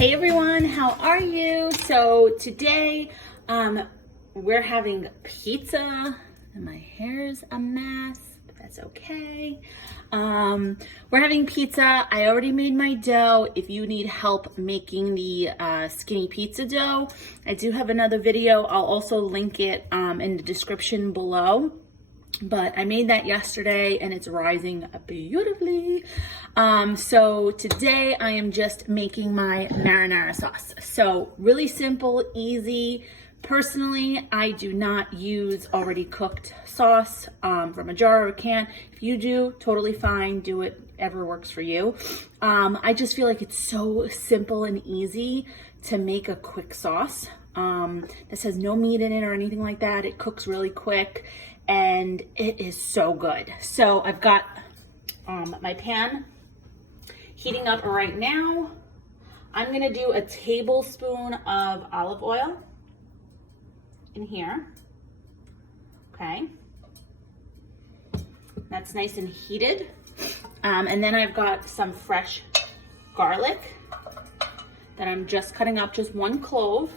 Hey everyone, how are you? So today we're having pizza and my hair's a mess, but that's okay. We're having pizza. I already made my dough. If you need help making the skinny pizza dough, I do have another video. I'll also link it in the description below. But I made that yesterday and it's rising beautifully. So today I am just making my marinara sauce. So really simple, easy. Personally, I do not use already cooked sauce from a jar or a can. If you do, totally fine. Do whatever works for you. I just feel like it's so simple and easy to make a quick sauce. This has no meat in it or anything like that. It cooks really quick. And it is so good. So I've got my pan heating up right now. I'm gonna do a tablespoon of olive oil in here. Okay. That's nice and heated. And then I've got some fresh garlic that I'm just cutting up, just one clove.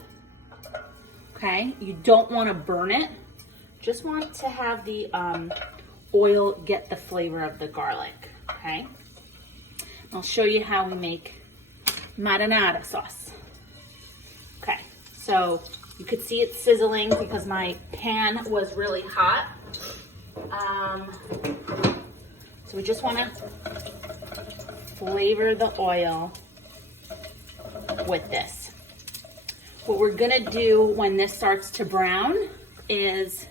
Okay, you don't wanna burn it. Just want to have the oil get the flavor of the garlic, okay? I'll show you how we make marinara sauce. Okay, so you could see it sizzling because my pan was really hot. So we just want to flavor the oil with this. What we're gonna do when this starts to brown is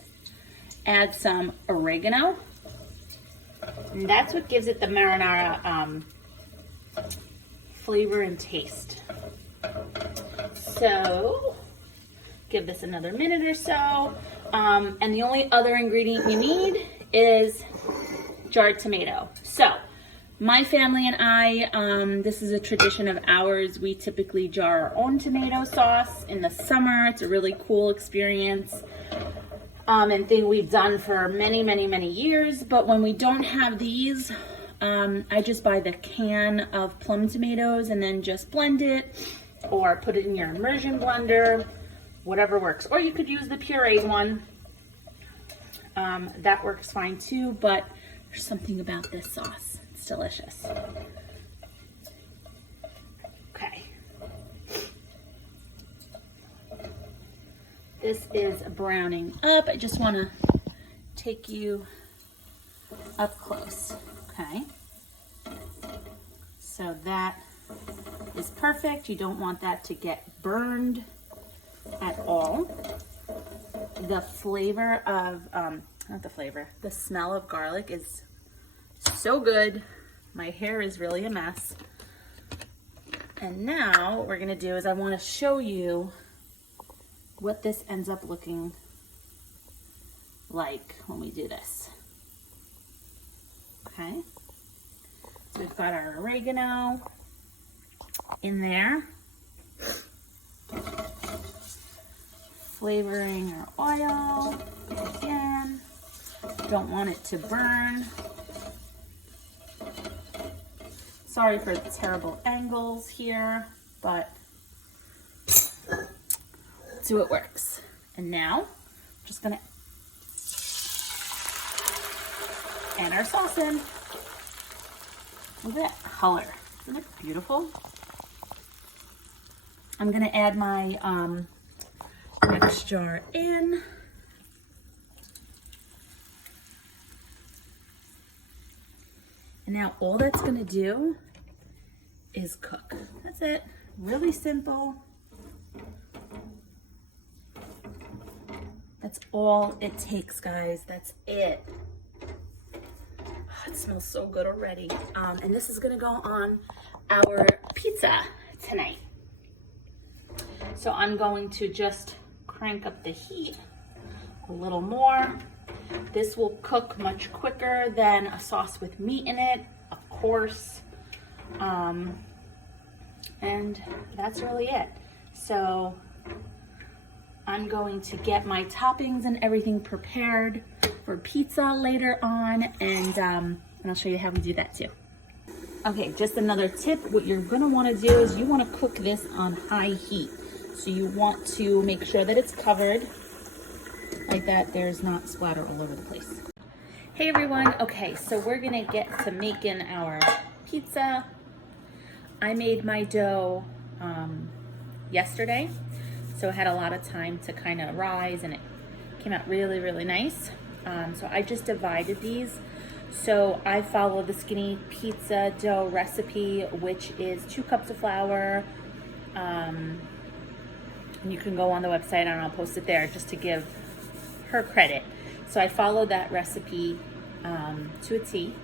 add some oregano, and that's what gives it the marinara flavor and taste. So give this another minute or so, and the only other ingredient you need is jarred tomato. So my family and I, this is a tradition of ours, we typically jar our own tomato sauce in the summer. It's a really cool experience. And thing we've done for many years. But when we don't have these, I just buy the can of plum tomatoes and then just blend it, or put it in your immersion blender, whatever works. Or you could use the pureed one. That works fine too, but there's something about this sauce. It's delicious. Okay. This is browning up. I just want to take you up close, okay? So that is perfect. You don't want that to get burned at all. The flavor of, the smell of garlic is so good. My hair is really a mess. And now what we're gonna do is I want to show you what this ends up looking like when we do this. Okay, so we've got our oregano in there, flavoring our oil again. Don't want it to burn. Sorry for the terrible angles here, but so it works. And now I'm just gonna add our sauce in. Look at that color, isn't it beautiful? I'm gonna add my next jar in. And now all that's gonna do is cook. That's it, really simple. That's all it takes, guys. That's it. Oh, it smells so good already. And this is gonna go on our pizza tonight. So I'm going to just crank up the heat a little more. This will cook much quicker than a sauce with meat in it, of course. And that's really it. So I'm going to get my toppings and everything prepared for pizza later on, and I'll show you how we do that too. Okay, just another tip. What you're gonna wanna do is you wanna cook this on high heat. So you want to make sure that it's covered like that. There's not splatter all over the place. Hey everyone, okay, so we're gonna get to making our pizza. I made my dough yesterday, so I had a lot of time to kind of rise, and it came out really, really nice. So I just divided these. So I follow the skinny pizza dough recipe, which is 2 cups of flour. You can go on the website and I'll post it there just to give her credit. So I followed that recipe to a T.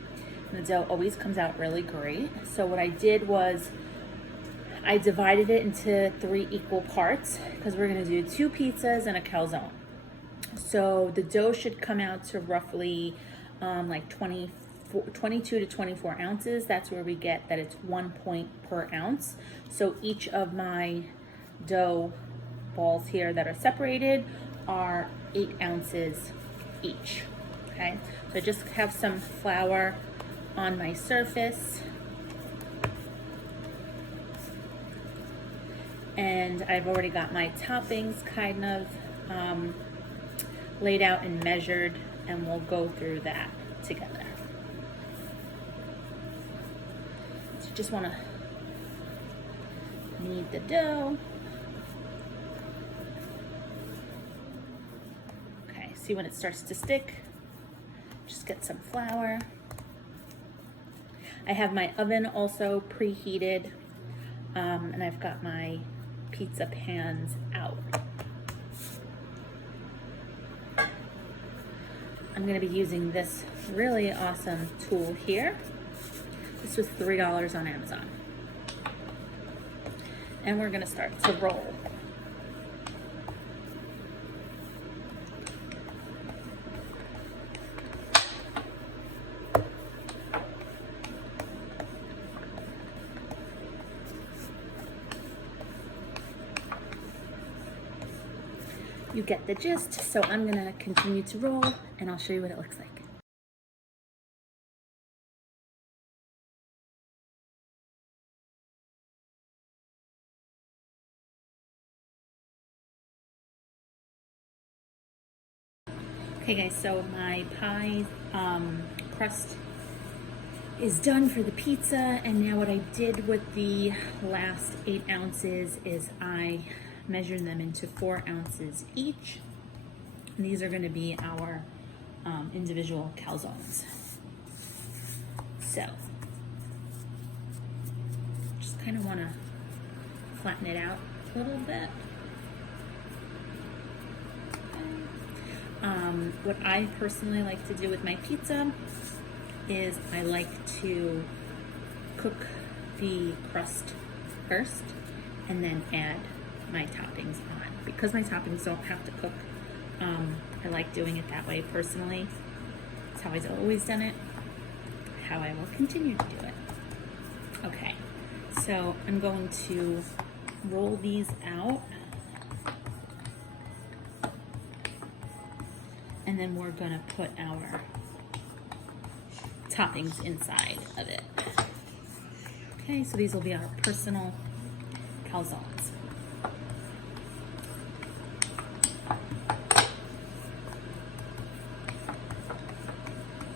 And the dough always comes out really great. So what I did was I divided it into 3 equal parts because we're gonna do 2 pizzas and a calzone. So the dough should come out to roughly like 22 to 24 ounces. That's where we get that it's 1 point per ounce. So each of my dough balls here that are separated are 8 ounces each. Okay, so I just have some flour on my surface, and I've already got my toppings kind of laid out and measured, and we'll go through that together. So you just want to knead the dough. Okay, see when it starts to stick? Just get some flour. I have my oven also preheated, and I've got my pizza pans out. I'm gonna be using this really awesome tool here. This was $3 on Amazon. And we're gonna start to roll. You get the gist, so I'm gonna continue to roll and I'll show you what it looks like. Okay guys, so my pie crust is done for the pizza, and now what I did with the last 8 ounces is I measured them into 4 ounces each. And these are gonna be our individual calzones. So, just kind of wanna flatten it out a little bit. What I personally like to do with my pizza is I like to cook the crust first and then add my toppings on. Because my toppings don't have to cook, I like doing it that way personally. It's how I've always done it, how I will continue to do it. Okay, so I'm going to roll these out, and then we're gonna put our toppings inside of it. Okay, so these will be our personal calzones.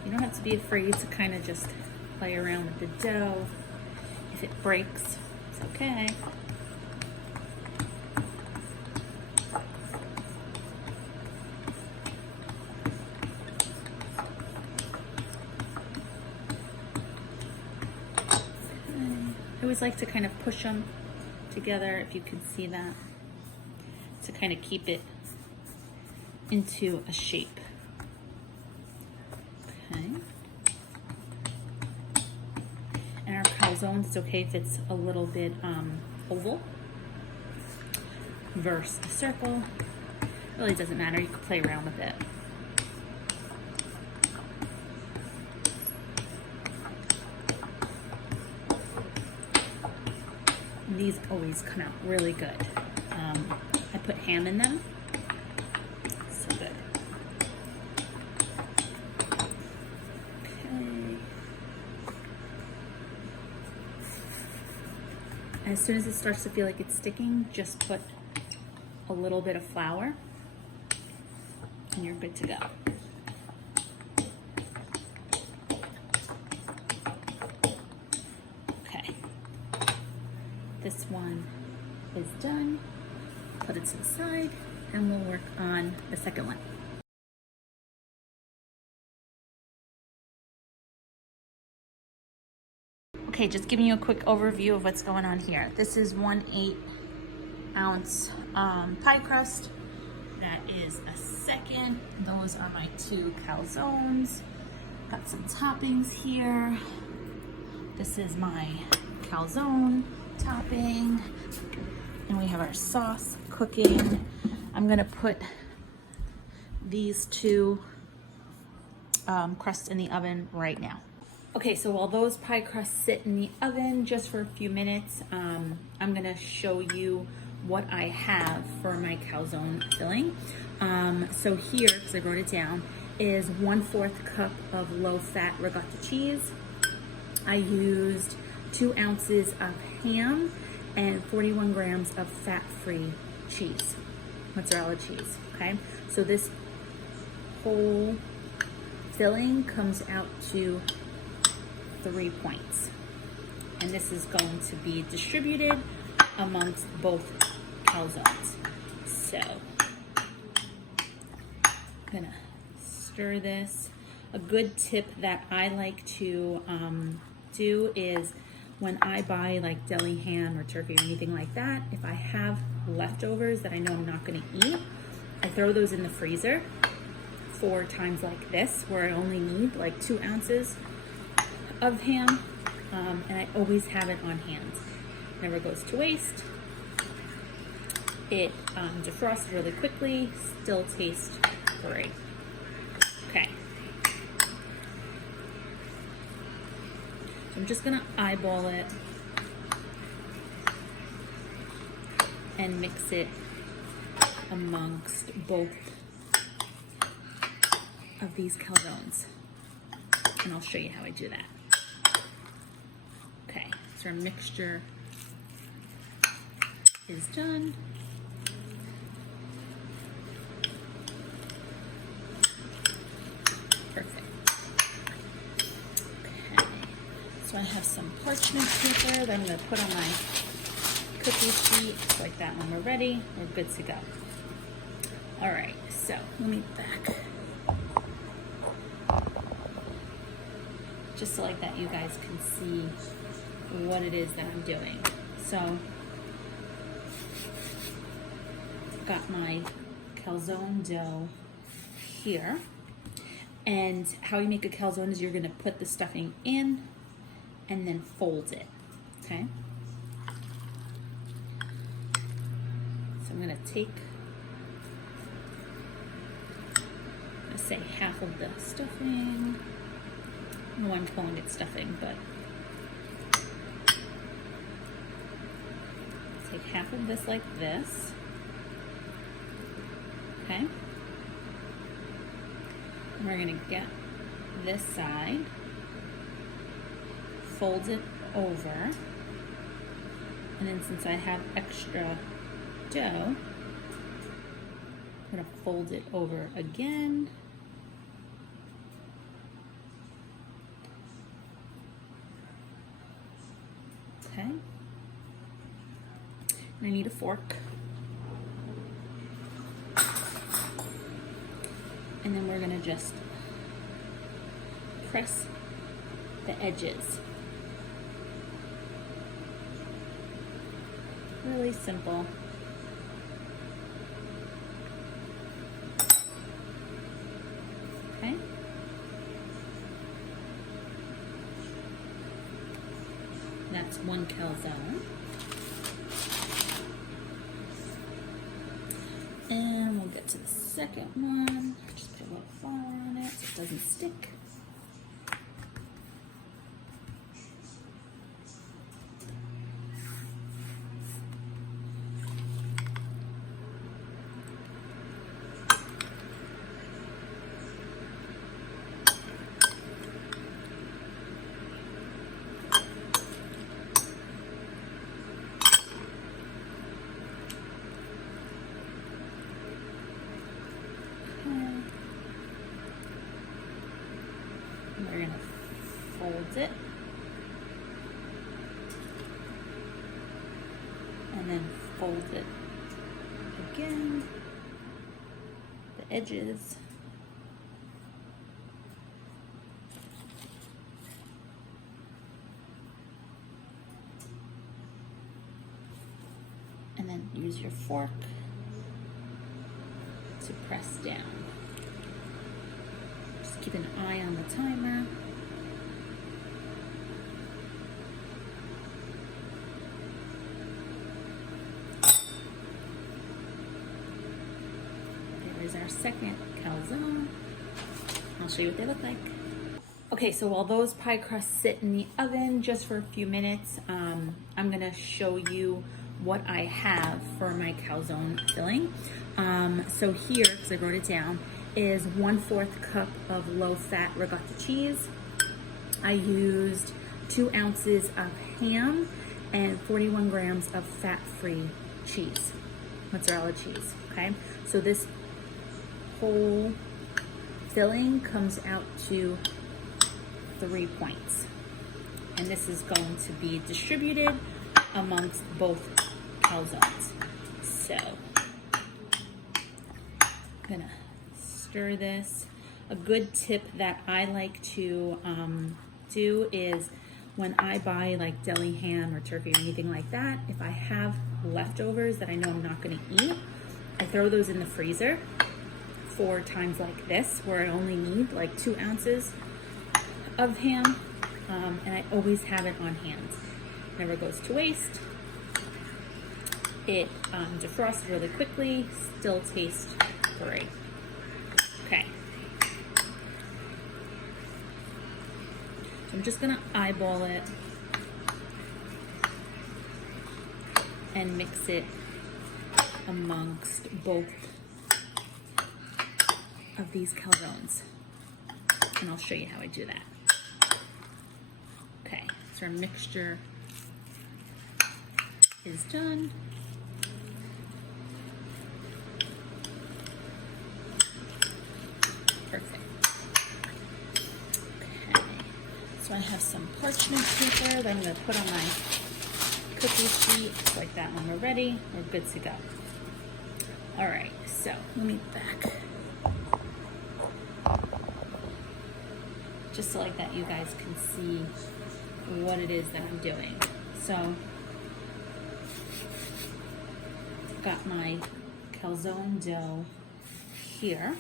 You don't have to be afraid to kind of just play around with the dough. If it breaks, it's okay. I always like to kind of push them together, if you can see that, to kind of keep it into a shape. Okay. And our calzones, it's okay if it's a little bit oval versus a circle. It really doesn't matter, you can play around with it. These always come out really good. I put ham in them. So good. Okay. As soon as it starts to feel like it's sticking, just put a little bit of flour and you're good to go. Okay, this one is done. Put it to the side and we'll work on the second one. Okay, just giving you a quick overview of what's going on here. This is 1/8 ounce pie crust. That is a second. Those are my 2 calzones. Got some toppings here. This is my calzone topping. And we have our sauce cooking. I'm gonna put these 2 crusts in the oven right now. Okay, so while those pie crusts sit in the oven just for a few minutes, I'm gonna show you what I have for my calzone filling. So here, because I wrote it down, is 1/4 cup of low-fat ricotta cheese. I used 2 ounces of ham and 41 grams of fat-free cheese, mozzarella cheese, okay? So this whole filling comes out to 3 points. And this is going to be distributed amongst both calzones. So, I'm gonna stir this. A good tip that I like to do is when I buy like deli ham or turkey or anything like that, if I have leftovers that I know I'm not gonna eat, I throw those in the freezer for times like this where I only need like 2 ounces of ham, and I always have it on hand. Never goes to waste. It defrosts really quickly, still tastes great. Okay. So I'm just gonna eyeball it and mix it amongst both of these calzones. And I'll show you how I do that. Okay, so our mixture is done. Perfect. Okay, so I have some parchment paper that I'm going to put on my cookie sheet, like that when we're ready. We're good to go. All right, so let me back. Just so like that you guys can see what it is that I'm doing. So, got my calzone dough here. And how you make a calzone is you're gonna put the stuffing in and then fold it, okay? So I'm gonna take, let's say half of the stuffing. I don't know why I'm calling it stuffing, but take half of this like this, okay? And we're gonna get this side, fold it over, and then since I have extra dough, I'm gonna fold it over again. Okay, and I need a fork. And then we're gonna just press the edges. Really simple. Okay. That's one calzone. And we'll get to the second one. Just put a little flour on it so it doesn't stick. fold it. And then fold it again, the edges. And then use your fork to press down. Just keep an eye on the timer. There's our second calzone. I'll show you what they look like. Okay, so while those pie crusts sit in the oven just for a few minutes, I'm gonna show you what I have for my calzone filling. So here, because I wrote it down, is 1/4 cup of low-fat ricotta cheese. I used 2 ounces of ham and 41 grams of fat-free cheese, mozzarella cheese, okay? So this whole filling comes out to 3 points. And this is going to be distributed amongst both calzones. So I'm gonna stir this. A good tip that I like to do is when I buy like deli ham or turkey or anything like that, if I have leftovers that I know I'm not gonna eat, I throw those in the freezer for times like this where I only need like 2 ounces of ham, and I always have it on hand. Never goes to waste. It defrosts really quickly, still tastes great. Okay. So I'm just gonna eyeball it and mix it amongst both of these calzones. And I'll show you how I do that. Okay, so our mixture is done. Perfect. Okay, so I have some parchment paper that I'm gonna put on my cookie sheet, like that when we're ready, we're good to go. All right, so let me back. Just so like that you guys can see what it is that I'm doing. So, got my calzone dough here.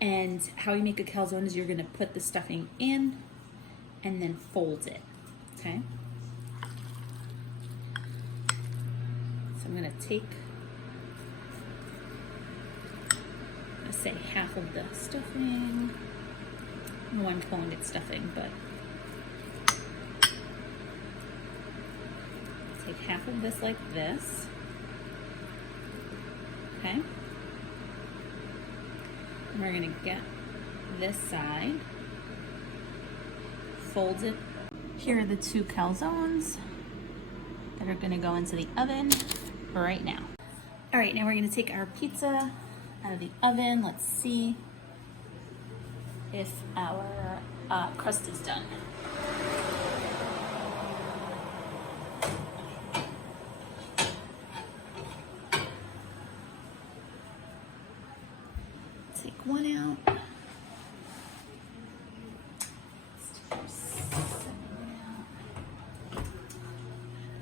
And how you make a calzone is you're gonna put the stuffing in and then fold it, okay? So I'm gonna take, let's say half of the stuffing. No, I'm calling it stuffing, but take half of this like this, okay? And we're gonna get this side, fold it. Here are the 2 calzones that are gonna go into the oven right now. All right, now we're gonna take our pizza out of the oven. Let's see if our crust is done. Take one out.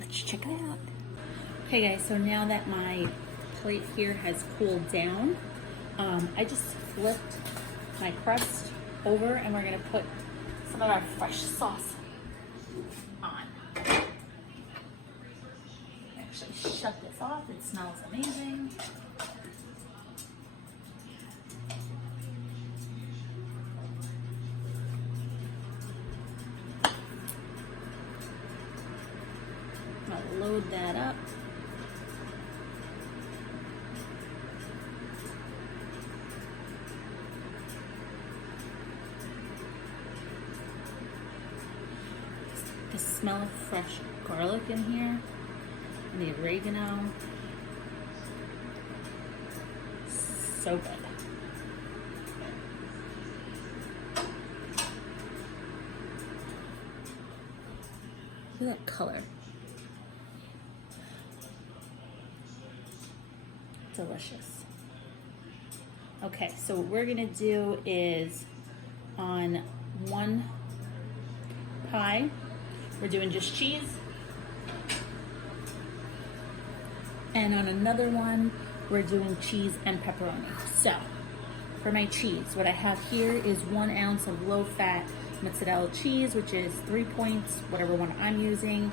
Let's check it out. Okay guys, so now that my plate here has cooled down, I just flipped my crust over and we're gonna put some of our fresh sauce on. Actually shut this off, it smells amazing. I'm gonna load that up. The smell of fresh garlic in here and the oregano. So good. Look at that color. Delicious. Okay, so what we're gonna do is on one pie, we're doing just cheese. And on another one, we're doing cheese and pepperoni. So, for my cheese, what I have here is 1 ounce of low-fat mozzarella cheese, which is 3 points, whatever one I'm using,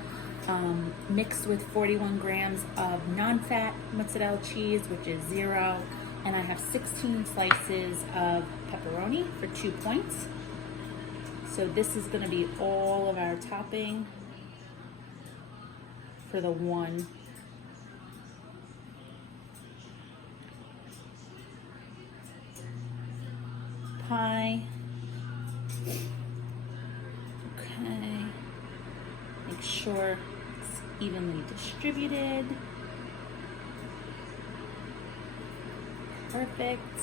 mixed with 41 grams of non-fat mozzarella cheese, which is 0. And I have 16 slices of pepperoni for 2 points. So this is gonna be all of our topping for the one pie. Okay, make sure it's evenly distributed. Perfect.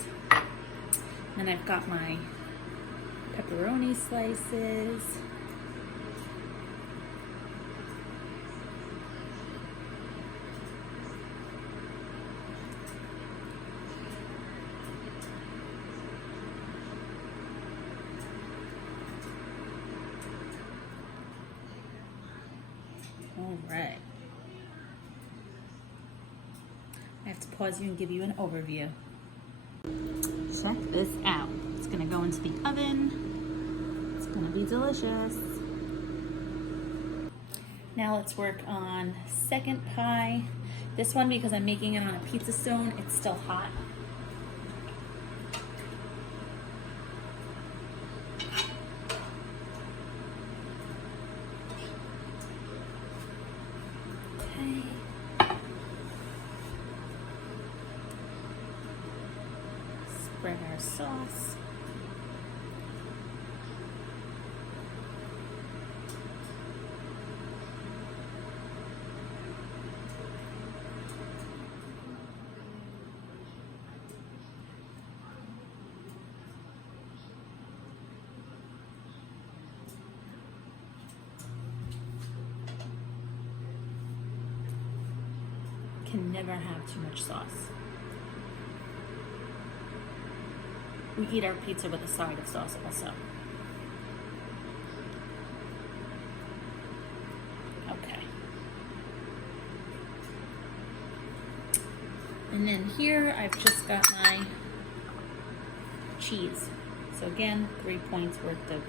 Then I've got my pepperoni slices. All right. I have to pause you and give you an overview. Check this out. It's gonna go into the oven. It's gonna be delicious. Now let's work on second pie. This one, because I'm making it on a pizza stone, it's still hot. Spread our sauce. Can never have too much sauce. We eat our pizza with a side of sauce also. Okay. And then here I've just got my cheese. So again, 3 points worth of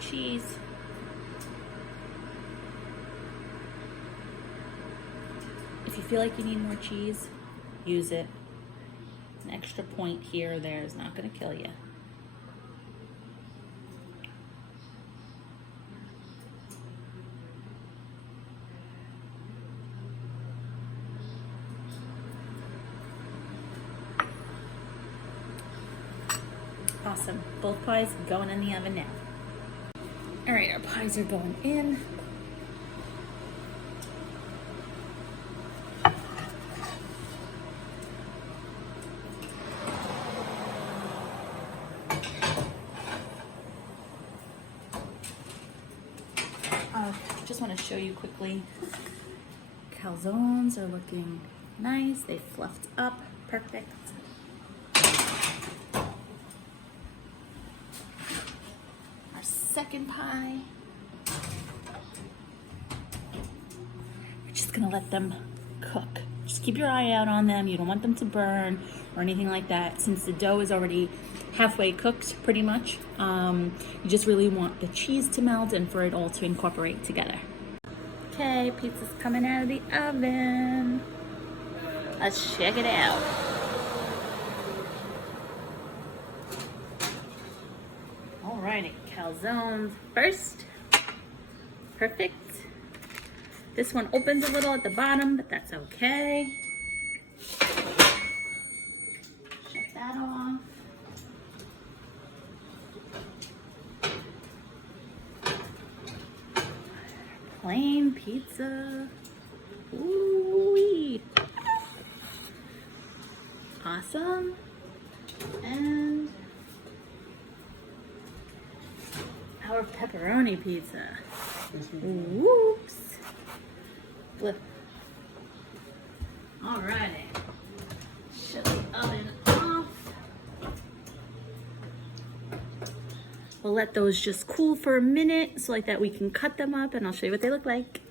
cheese. If you feel like you need more cheese, use it. An extra point here or there is not going to kill you. Awesome. Both pies going in the oven now. All right, our pies are going in. Just want to show you quickly. Calzones are looking nice. They fluffed up. Perfect. Our second pie. We're just going to let them cook. Just keep your eye out on them. You don't want them to burn or anything like that. Since the dough is already halfway cooked, pretty much, you just really want the cheese to melt and for it all to incorporate together. Okay, pizza's coming out of the oven. Let's check it out. Alrighty, calzones first. Perfect. This one opens a little at the bottom, but that's okay. Shut that off. Plain pizza. Ooh-wee. Awesome. And our pepperoni pizza. Whoops. Flip. Alrighty. Shut the oven off. We'll let those just cool for a minute so like that we can cut them up and I'll show you what they look like.